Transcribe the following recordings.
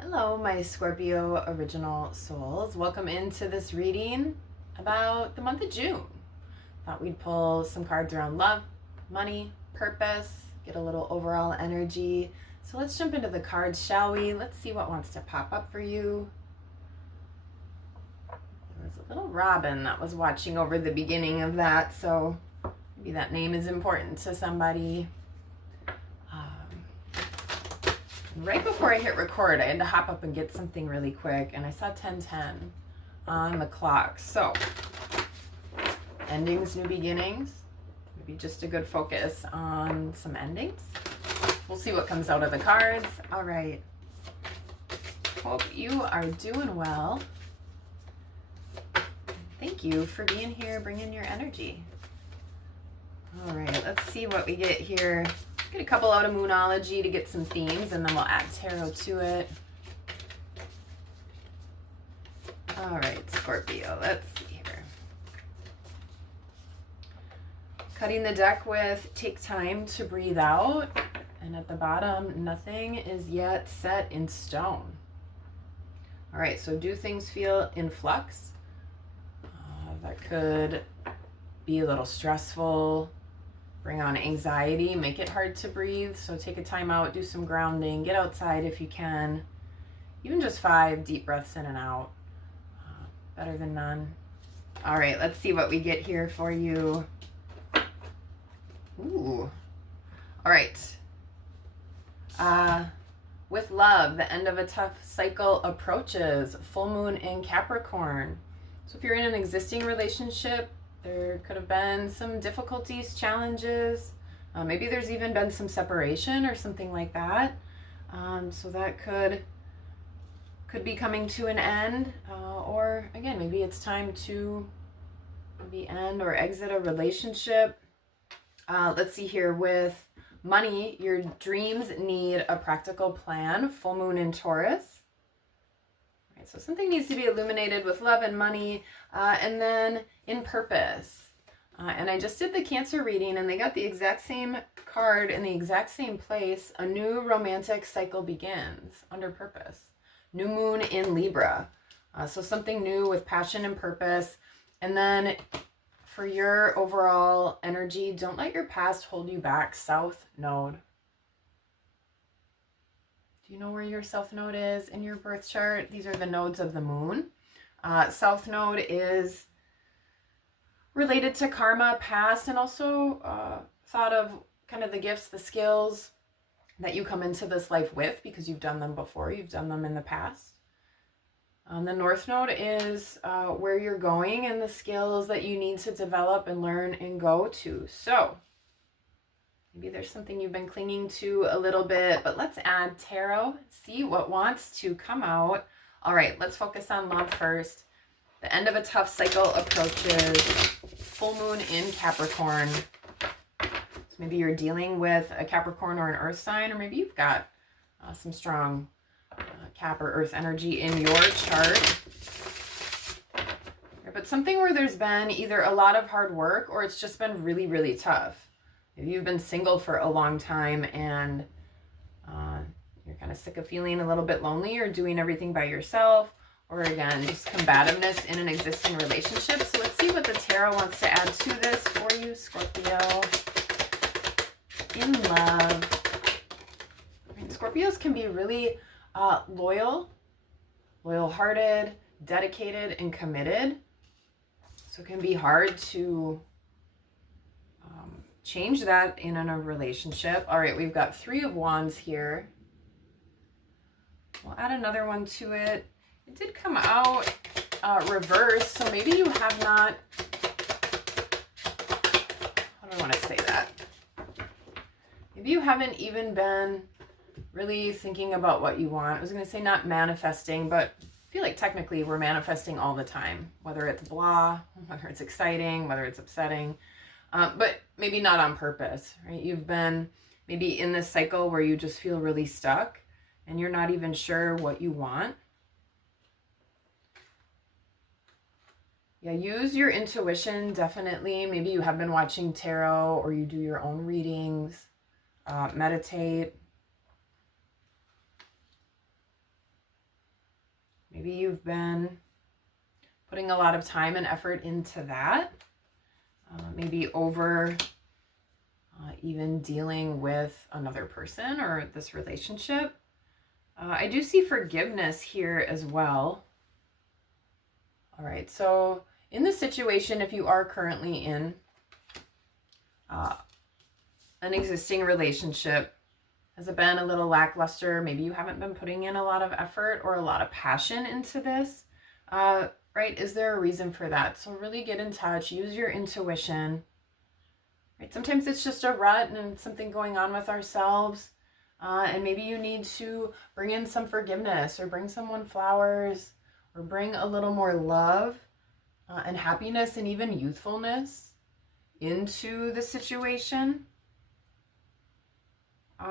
Hello, my Scorpio original souls. Welcome into this reading about the month of June. Thought we'd pull some cards around love, money, purpose, get a little overall energy. So let's jump into the cards, shall we? Let's see what wants to pop up for you. There was a little robin that was watching over the beginning of that, so maybe that name is important to somebody. Right before I hit record, I had to hop up and get something really quick, and I saw 10:10 on the clock. So, endings, new beginnings. Maybe just a good focus on some endings. We'll see what comes out of the cards. All right. Hope you are doing well. Thank you for being here, bringing your energy. All right, let's see what we get here. Get a couple out of Moonology to get some themes, and then we'll add tarot to it. All right, Scorpio, let's see here. Cutting the deck with take time to breathe out. And at the bottom, nothing is yet set in stone. All right, so do things feel in flux? That could be a little stressful. Bring on anxiety, make it hard to breathe. So take a time out, do some grounding, get outside if you can. Even just 5 deep breaths in and out. Better than none. All right, let's see what we get here for you. Ooh. All right. With love, the end of a tough cycle approaches. Full moon in Capricorn. So if you're in an existing relationship, there could have been some difficulties, challenges. Maybe there's even been some separation or something like that. So that could be coming to an end. Or again, maybe it's time to maybe end or exit a relationship. Let's see here with money. Your dreams need a practical plan. Full moon in Taurus. So something needs to be illuminated with love and money, and then in purpose. And I just did the Cancer reading, and they got the exact same card in the exact same place. A new romantic cycle begins under purpose. New moon in Libra. So something new with passion and purpose. And then for your overall energy, don't let your past hold you back. South Node. Do you know where your South Node is in your birth chart? These are the nodes of the moon. South Node is related to karma, past, and also thought of kind of the gifts, the skills that you come into this life with because you've done them before, you've done them in the past. The North Node is where you're going and the skills that you need to develop and learn and go to. So maybe there's something you've been clinging to a little bit, but let's add tarot, see what wants to come out. All right, let's focus on love first. The end of a tough cycle approaches. Full moon in Capricorn. So maybe you're dealing with a Capricorn or an earth sign, or maybe you've got some strong Cap or earth energy in your chart. But something where there's been either a lot of hard work or it's just been really, really tough. Maybe you've been single for a long time and you're kind of sick of feeling a little bit lonely or doing everything by yourself, or again, just combativeness in an existing relationship. So let's see what the tarot wants to add to this for you, Scorpio. In love. I mean, Scorpios can be really loyal-hearted, dedicated, and committed. So it can be hard to change that in a relationship. All right, we've got 3 of Wands here. We'll add another one to it. It did come out reversed, so maybe you have not, how do I want to say that? Maybe you haven't even been really thinking about what you want. I was going to say not manifesting, but I feel like technically we're manifesting all the time, whether it's blah, whether it's exciting, whether it's upsetting. But maybe not on purpose, right? You've been maybe in this cycle where you just feel really stuck and you're not even sure what you want. Yeah, use your intuition, definitely. Maybe you have been watching tarot or you do your own readings, meditate. Maybe you've been putting a lot of time and effort into that. Maybe over even dealing with another person or this relationship. I do see forgiveness here as well. All right, so in this situation, if you are currently in an existing relationship, has it been a little lackluster? Maybe you haven't been putting in a lot of effort or a lot of passion into this, right? Is there a reason for that? So really get in touch, use your intuition, right? Sometimes it's just a rut and something going on with ourselves. And maybe you need to bring in some forgiveness or bring someone flowers or bring a little more love and happiness and even youthfulness into the situation.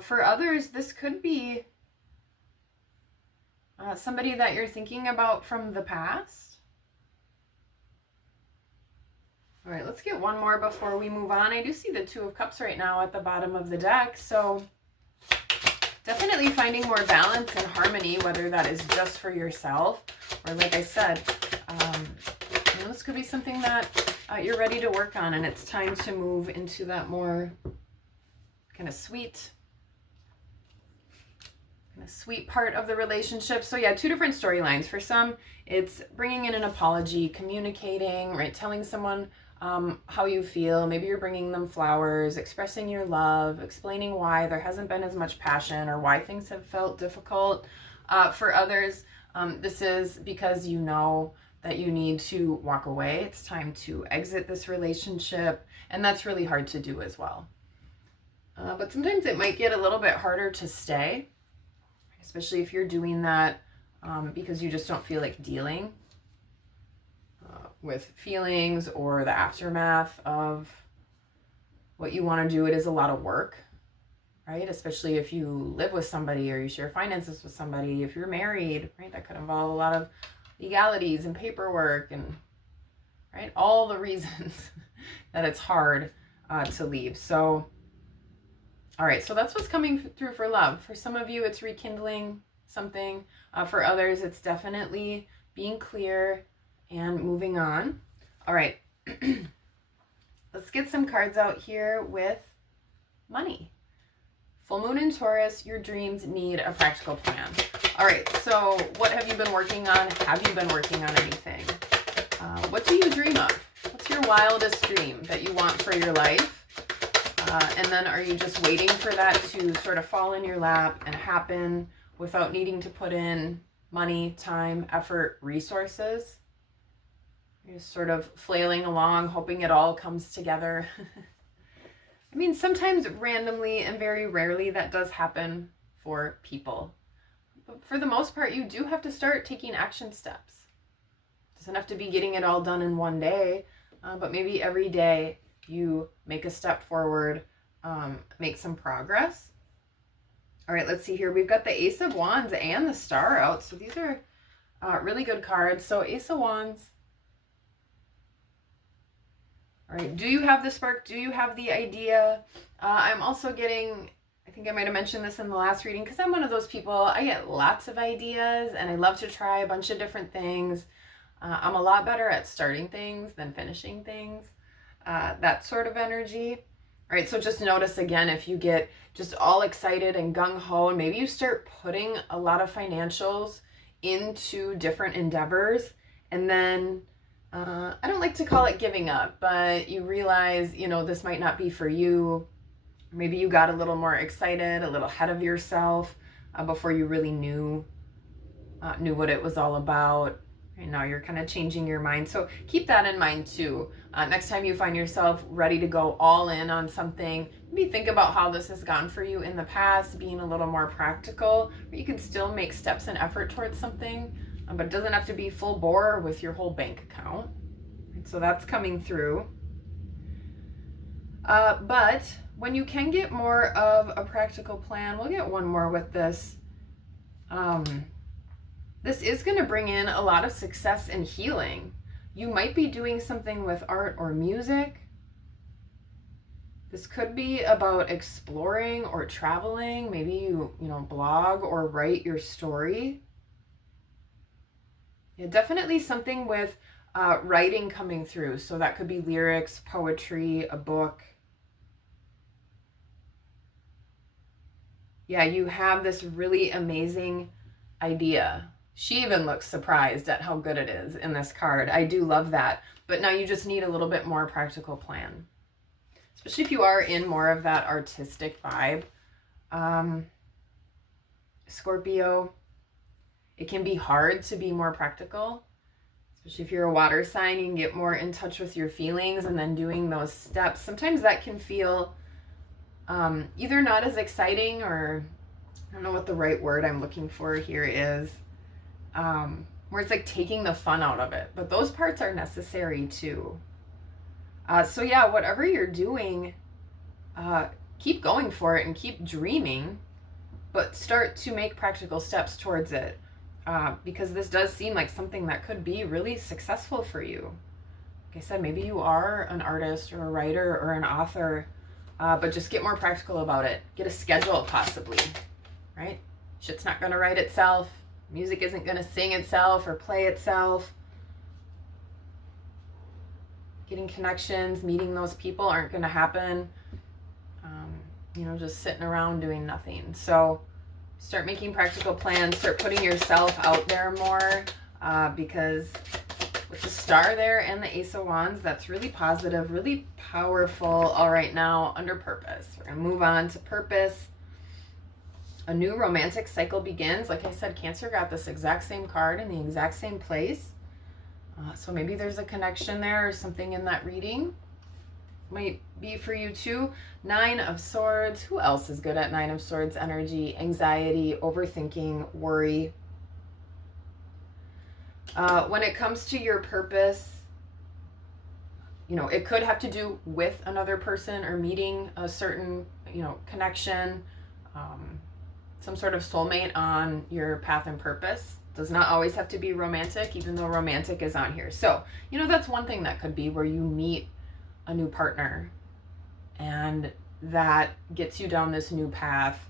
For others, this could be somebody that you're thinking about from the past. All right, let's get one more before we move on. I do see the Two of Cups right now at the bottom of the deck. So definitely finding more balance and harmony, whether that is just for yourself or, like I said, this could be something that you're ready to work on, and it's time to move into that more kind of sweet part of the relationship. So yeah, two different storylines. For some, it's bringing in an apology, communicating, right? Telling someone how you feel. Maybe you're bringing them flowers, expressing your love, explaining why there hasn't been as much passion or why things have felt difficult. For others, this is because you know that you need to walk away. It's time to exit this relationship, and that's really hard to do as well. But sometimes it might get a little bit harder to stay, especially if you're doing that because you just don't feel like dealing with feelings or the aftermath of what you want to do. It is a lot of work, right? Especially if you live with somebody or you share finances with somebody. If you're married, right, that could involve a lot of legalities and paperwork and, right, all the reasons that it's hard to leave. So all right, so that's what's coming through for love. For some of you, it's rekindling something. For others, it's definitely being clear and moving on. All right, let's get some cards out here with money. Full moon in Taurus, your dreams need a practical plan. All right, so what have you been working on? Have you been working on anything? What do you dream of? What's your wildest dream that you want for your life? And then are you just waiting for that to sort of fall in your lap and happen without needing to put in money, time, effort, resources? You're just sort of flailing along, hoping it all comes together. I mean, sometimes randomly and very rarely that does happen for people. But for the most part, you do have to start taking action steps. It doesn't have to be getting it all done in one day, but maybe every day you make a step forward, make some progress. All right, let's see here. We've got the Ace of Wands and the Star out. So these are really good cards. So Ace of Wands. All right, do you have the spark? Do you have the idea? I'm also getting, I think I might have mentioned this in the last reading, because I'm one of those people, I get lots of ideas and I love to try a bunch of different things. I'm a lot better at starting things than finishing things. That sort of energy. All right, so just notice again, if you get just all excited and gung-ho, and maybe you start putting a lot of financials into different endeavors, and then I don't like to call it giving up, but you realize, this might not be for you. Maybe you got a little more excited, a little ahead of yourself before you really knew what it was all about. And now you're kind of changing your mind. So keep that in mind too. Next time you find yourself ready to go all in on something, maybe think about how this has gone for you in the past, being a little more practical. You can still make steps and effort towards something, but it doesn't have to be full bore with your whole bank account. So that's coming through. But when you can get more of a practical plan, we'll get one more with this. This is going to bring in a lot of success and healing. You might be doing something with art or music. This could be about exploring or traveling. Maybe you blog or write your story. Yeah, definitely something with writing coming through. So that could be lyrics, poetry, a book. Yeah, you have this really amazing idea. She even looks surprised at how good it is in this card. I do love that. But now you just need a little bit more practical plan. Especially if you are in more of that artistic vibe. Scorpio, it can be hard to be more practical. Especially if you're a water sign, you can get more in touch with your feelings and then doing those steps. Sometimes that can feel either not as exciting, or I don't know what the right word I'm looking for here is, where it's like taking the fun out of it. But those parts are necessary too. So yeah, whatever you're doing, keep going for it and keep dreaming, but start to make practical steps towards it. Because this does seem like something that could be really successful for you. Like I said, maybe you are an artist or a writer or an author, but just get more practical about it. Get a schedule possibly, right? Shit's not going to write itself. Music isn't going to sing itself or play itself. Getting connections, meeting those people aren't going to happen, just sitting around doing nothing. So start making practical plans, start putting yourself out there more, because with the star there and the Ace of Wands, that's really positive, really powerful. All right, now under purpose. We're going to move on to purpose. A new romantic cycle begins. Like I said, Cancer got this exact same card in the exact same place. So maybe there's a connection there or something in that reading. Might be for you too. 9 of Swords. Who else is good at 9 of Swords energy? Anxiety, overthinking, worry. When it comes to your purpose, it could have to do with another person or meeting a certain, connection, some sort of soulmate on your path and purpose. Does not always have to be romantic, even though romantic is on here. So, that's one thing that could be where you meet a new partner and that gets you down this new path.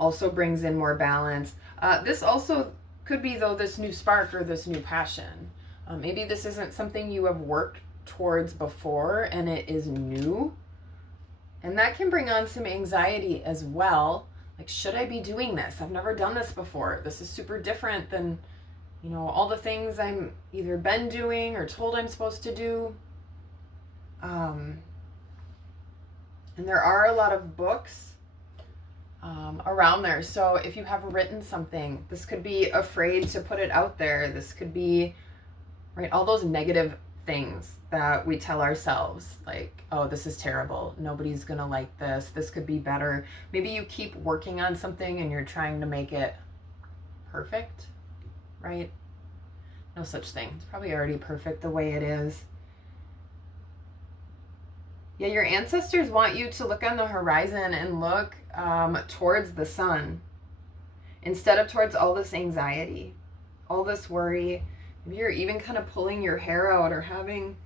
Also brings in more balance. This also could be, though, this new spark or this new passion. Maybe this isn't something you have worked towards before and it is new. And that can bring on some anxiety as well. Like, should I be doing this? I've never done this before. This is super different than, all the things I'm either been doing or told I'm supposed to do. And there are a lot of books around there. So if you have written something, this could be afraid to put it out there. This could be, right, all those negative things that we tell ourselves, like, oh, this is terrible, nobody's gonna like this, this could be better. Maybe you keep working on something and you're trying to make it perfect, right? No such thing. It's probably already perfect the way it is. Yeah, your ancestors want you to look on the horizon and look towards the sun instead of towards all this anxiety, all this worry. Maybe you're even kind of pulling your hair out or having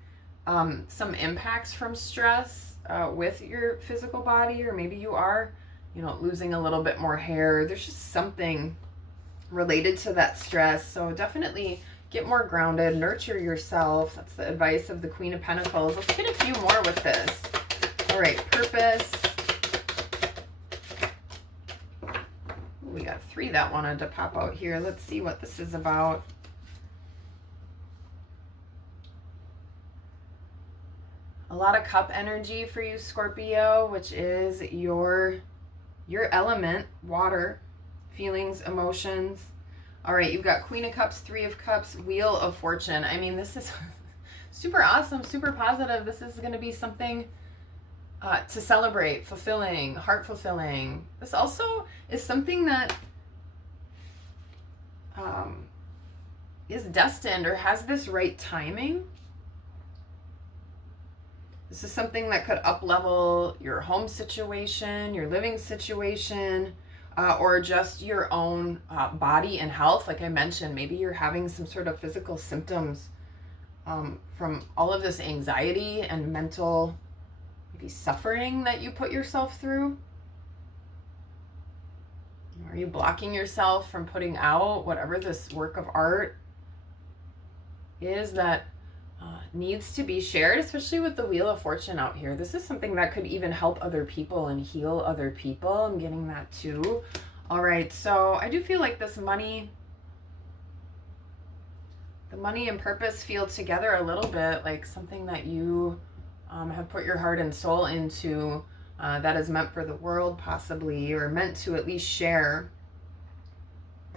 some impacts from stress with your physical body, or maybe you are, losing a little bit more hair. There's just something related to that stress. So definitely get more grounded, nurture yourself. That's the advice of the Queen of Pentacles. Let's get a few more with this. All right, purpose. We got 3 that wanted to pop out here. Let's see what this is about. A lot of cup energy for you, Scorpio, which is your element, water, feelings, emotions. All right, you've got Queen of Cups, 3 of Cups, Wheel of Fortune. I mean, this is super awesome, super positive. This is going to be something to celebrate, fulfilling, heart fulfilling. This also is something that is destined or has this right timing. This is something that could up-level your home situation, your living situation, or just your own body and health. Like I mentioned, maybe you're having some sort of physical symptoms from all of this anxiety and mental maybe suffering that you put yourself through. Are you blocking yourself from putting out whatever this work of art is that needs to be shared, especially with the Wheel of Fortune out here? This is something that could even help other people and heal other people. I'm getting that too. All right, so I do feel like this money, the money and purpose feel together a little bit, like something that you have put your heart and soul into, that is meant for the world possibly, or meant to at least share.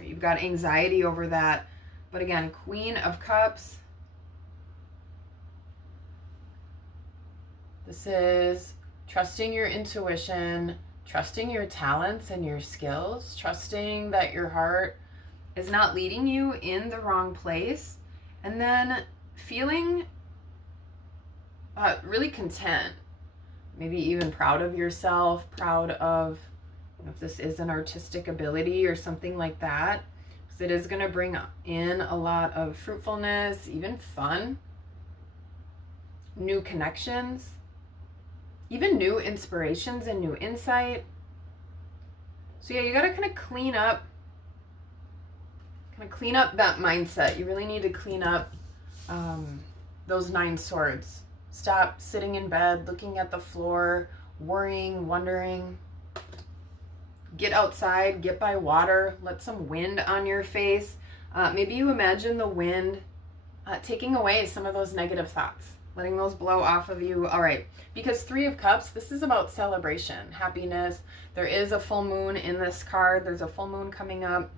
You've got anxiety over that. But again, Queen of Cups. This is trusting your intuition, trusting your talents and your skills, trusting that your heart is not leading you in the wrong place, and then feeling really content, maybe even proud of yourself, proud of, if this is an artistic ability or something like that, because it is going to bring in a lot of fruitfulness, even fun, new connections, even new inspirations and new insight. So yeah, you got to kind of clean up that mindset. You really need to clean up those 9 swords. Stop sitting in bed, looking at the floor, worrying, wondering. Get outside, get by water, let some wind on your face. Maybe you imagine the wind taking away some of those negative thoughts, letting those blow off of you. All right, because 3 of Cups, this is about celebration, happiness. There is a full moon in this card. There's a full moon coming up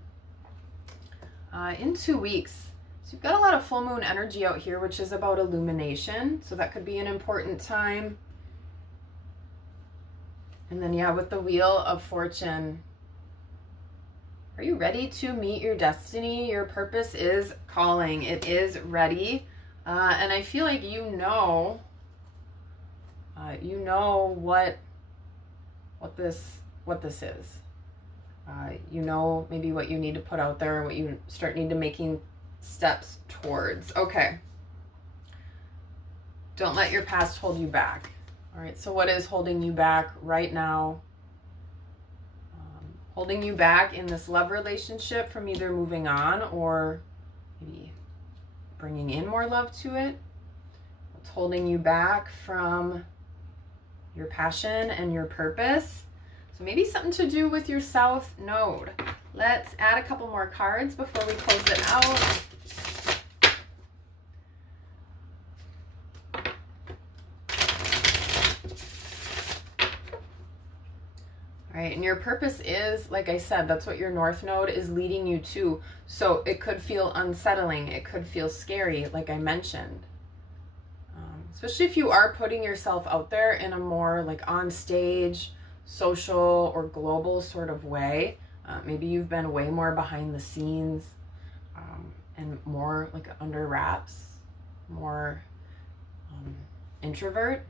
in 2 weeks. So you've got a lot of full moon energy out here, which is about illumination. So that could be an important time. And then, yeah, with the Wheel of Fortune, are you ready to meet your destiny? Your purpose is calling. It is ready. And I feel like you know what this is. You know maybe what you need to put out there, what you need to making steps towards. Okay. Don't let your past hold you back. All right, so what is holding you back right now? Holding you back in this love relationship from either moving on or maybe bringing in more love to it? What's holding you back from your passion and your purpose? So maybe something to do with your South Node. Let's add a couple more cards before we close it out. All right, and your purpose is, like I said, that's what your North Node is leading you to. So it could feel unsettling. It could feel scary, like I mentioned. Especially if you are putting yourself out there in a more like on stage, social or global sort of way. Maybe you've been way more behind the scenes and more like under wraps, more introvert.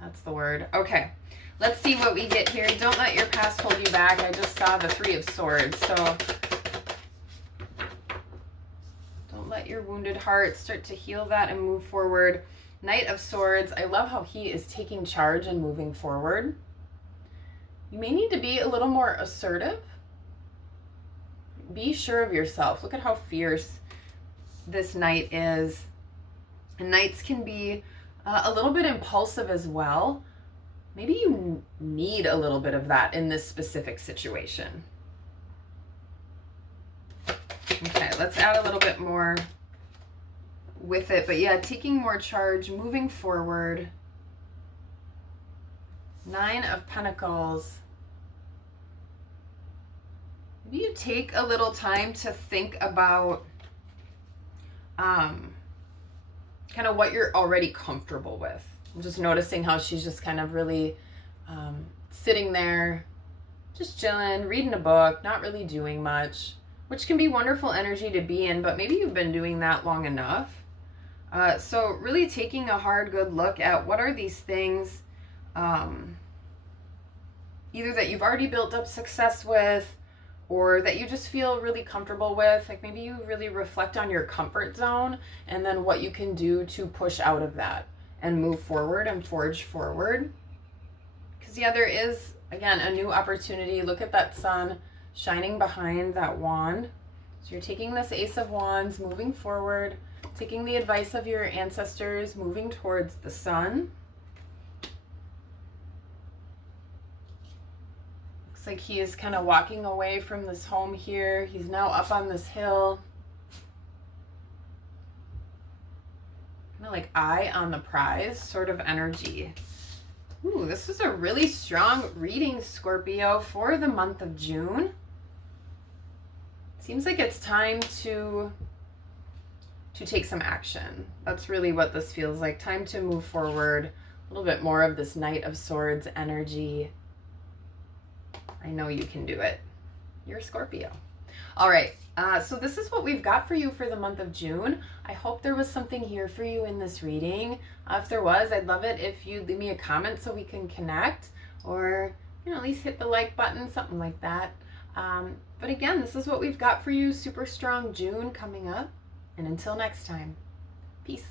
That's the word. Okay, let's see what we get here. Don't let your past hold you back. I just saw the 3 of Swords. So don't let your wounded heart start to heal that and move forward. Knight of Swords. I love how he is taking charge and moving forward. You may need to be a little more assertive. Be sure of yourself. Look at how fierce this knight is. And knights can be a little bit impulsive as well. Maybe you need a little bit of that in this specific situation. Okay, let's add a little bit more with it. But yeah, taking more charge, moving forward. 9 of Pentacles. Maybe you take a little time to think about kind of what you're already comfortable with. I'm just noticing how she's just kind of really sitting there, just chilling, reading a book, not really doing much, which can be wonderful energy to be in, but maybe you've been doing that long enough. So really taking a hard, good look at what are these things either that you've already built up success with or that you just feel really comfortable with. Like maybe you really reflect on your comfort zone and then what you can do to push out of that and move forward and forge forward. Because yeah, there is, again, a new opportunity. Look at that sun shining behind that wand. So you're taking this Ace of Wands, moving forward, taking the advice of your ancestors, moving towards the sun. Looks like he is kind of walking away from this home here. He's now up on this hill. Kind of like eye on the prize sort of energy. Ooh, this is a really strong reading, Scorpio, for the month of June. Seems like it's time to take some action. That's really what this feels like. Time to move forward. A little bit more of this Knight of Swords energy. I know you can do it. You're Scorpio. All right. So this is what we've got for you for the month of June. I hope there was something here for you in this reading. If there was, I'd love it if you leave me a comment so we can connect, or at least hit the like button, something like that. But again, this is what we've got for you. Super strong June coming up. And until next time, peace.